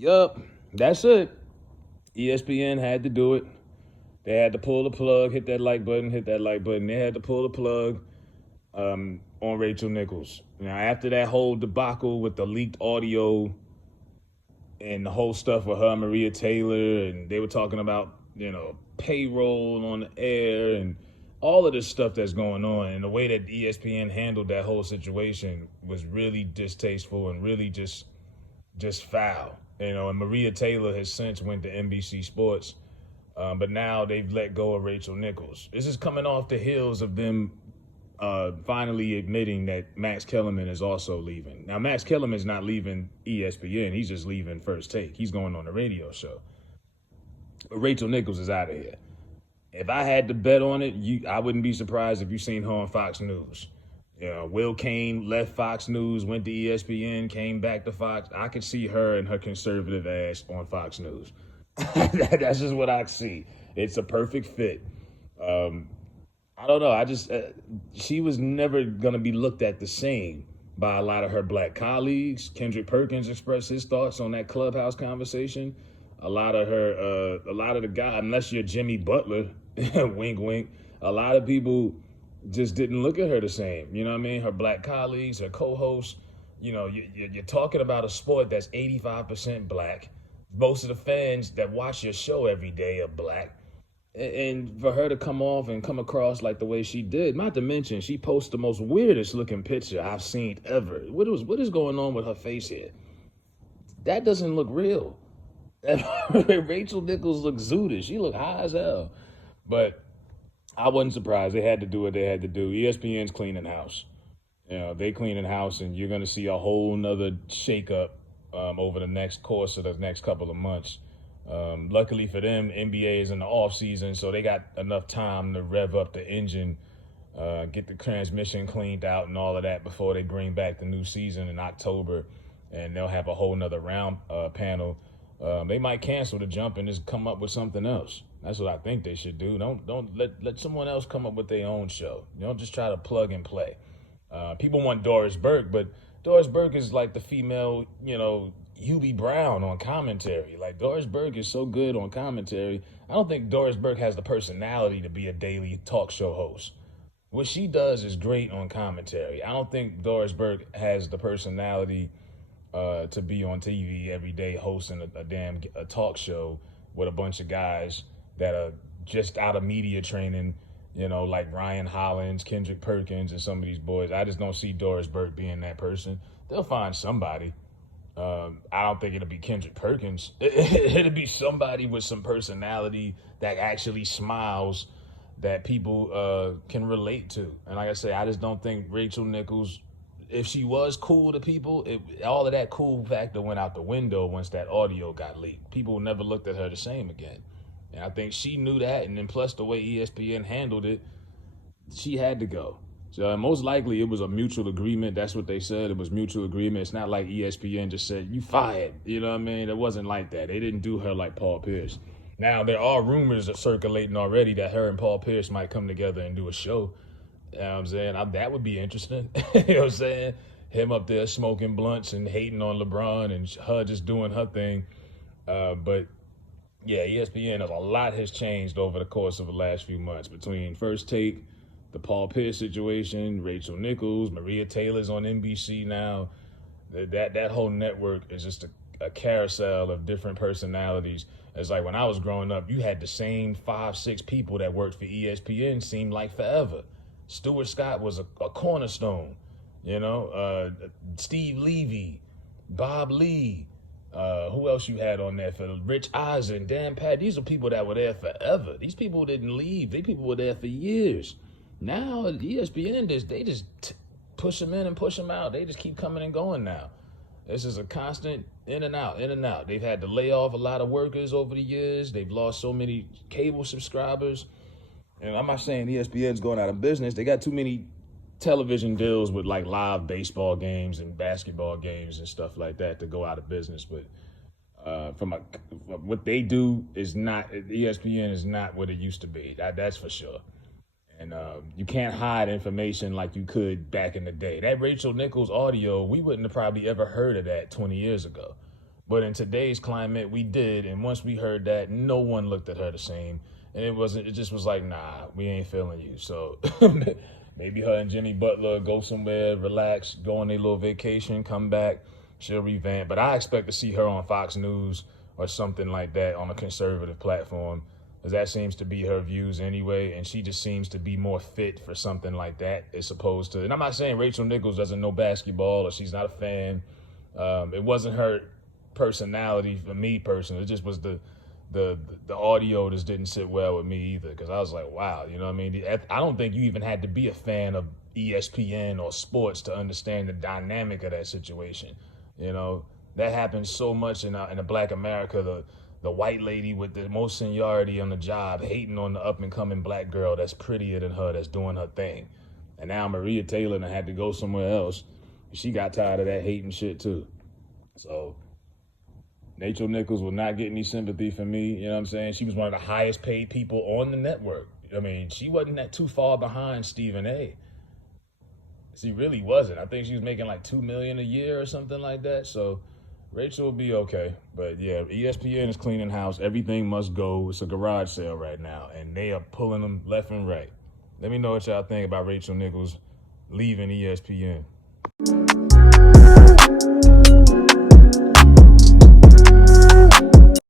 Yup, that's it. ESPN had to do it. They had to pull the plug, hit that like button, hit that like button. They had to pull the plug on Rachel Nichols. Now, after that whole debacle with the leaked audio and the whole stuff with her and Maria Taylor, and they were talking about, payroll on the air and all of this stuff that's going on, and the way that ESPN handled that whole situation was really distasteful and really just foul. And Maria Taylor has since went to NBC Sports, but now they've let go of Rachel Nichols. This is coming off the heels of them finally admitting that Max Kellerman is also leaving. Now, Max Kellerman's not leaving ESPN. He's just leaving First Take. He's going on a radio show. But Rachel Nichols is out of here. If I had to bet on it, I wouldn't be surprised if you seen her on Fox News. Will Cain left Fox News, went to ESPN, came back to Fox. I could see her and her conservative ass on Fox News. That's just what I see. It's a perfect fit. I don't know. She was never going to be looked at the same by a lot of her black colleagues. Kendrick Perkins expressed his thoughts on that Clubhouse conversation. A lot of the guys, unless you're Jimmy Butler, wink, wink, a lot of people just didn't look at her the same. You know what I mean? Her black colleagues, her co-hosts, you're talking about a sport that's 85% black. Most of the fans that watch your show every day are black. And for her to come off and come across like the way she did, not to mention she posted the most weirdest looking picture I've seen ever. What is going on with her face here? That doesn't look real. Rachel Nichols looks zooted. She looked high as hell. But I wasn't surprised. They had to do what they had to do. ESPN's cleaning house. They cleaning house, and you're going to see a whole nother shakeup over the next course of the next couple of months. Luckily for them, NBA is in the off season, so they got enough time to rev up the engine, get the transmission cleaned out and all of that before they bring back the new season in October, and they'll have a whole nother round panel. They might cancel the jump and just come up with something else. That's what I think they should do. Don't let someone else come up with their own show. Don't just try to plug and play. People want Doris Burke, but Doris Burke is like the female, Hubie Brown on commentary. Like, Doris Burke is so good on commentary. I don't think Doris Burke has the personality to be a daily talk show host. What she does is great on commentary. I don't think Doris Burke has the personality to be on TV every day hosting a talk show with a bunch of guys that are just out of media training, like Ryan Hollins, Kendrick Perkins, and some of these boys. I just don't see Doris Burke being that person. They'll find somebody. I don't think it'll be Kendrick Perkins. It'll be somebody with some personality that actually smiles that people can relate to. And like I say, I just don't think Rachel Nichols, if she was cool to people, all of that cool factor went out the window once that audio got leaked. People never looked at her the same again. And I think she knew that, and then plus the way ESPN handled it, she had to go. So most likely it was a mutual agreement. That's what they said. It was mutual agreement. It's not like ESPN just said, you fired. You know what I mean? It wasn't like that. They didn't do her like Paul Pierce. Now, there are rumors circulating already that her and Paul Pierce might come together and do a show. You know what I'm saying? That would be interesting. You know what I'm saying? Him up there smoking blunts and hating on LeBron and her just doing her thing. But yeah, ESPN, a lot has changed over the course of the last few months between First Take, the Paul Pierce situation, Rachel Nichols, Maria Taylor's on NBC now. That whole network is just a carousel of different personalities. It's like when I was growing up, you had the same 5-6 people that worked for ESPN seemed like forever. Stuart Scott was a cornerstone, Steve Levy, Bob Lee. Who else you had on there for Rich Eisen, Dan Pat? These are people that were there forever. These people didn't leave. These people were there for years. Now ESPN they just push them in and push them out. They just keep coming and going now. This is a constant in and out, in and out. They've had to lay off a lot of workers over the years. They've lost so many cable subscribers. And I'm not saying ESPN's going out of business. They got too many television deals with like live baseball games and basketball games and stuff like that to go out of business. But what they do is not, ESPN is not what it used to be. That's for sure. And you can't hide information like you could back in the day. That Rachel Nichols audio, we wouldn't have probably ever heard of that 20 years ago. But in today's climate, we did, and once we heard that, no one looked at her the same. And it just was like, nah, we ain't feeling you. So maybe her and Jimmy Butler go somewhere, relax, go on a little vacation, come back, she'll revamp. But I expect to see her on Fox News or something like that on a conservative platform, because that seems to be her views anyway, and she just seems to be more fit for something like that as opposed to, and I'm not saying Rachel Nichols doesn't know basketball or she's not a fan. It wasn't her personality for me personally. It just was the audio just didn't sit well with me either, because I was like, wow, you know what I mean? I don't think you even had to be a fan of ESPN or sports to understand the dynamic of that situation. You know, that happens so much in a Black America. The white lady with the most seniority on the job hating on the up and coming black girl that's prettier than her, that's doing her thing. And now Maria Taylor had to go somewhere else. She got tired of that hating shit too. So Rachel Nichols will not get any sympathy from me. You know what I'm saying? She was one of the highest paid people on the network. I mean, she wasn't that too far behind Stephen A. She really wasn't. I think she was making like $2 million a year or something like that. So Rachel will be okay. But yeah, ESPN is cleaning house. Everything must go. It's a garage sale right now, and they are pulling them left and right. Let me know what y'all think about Rachel Nichols leaving ESPN.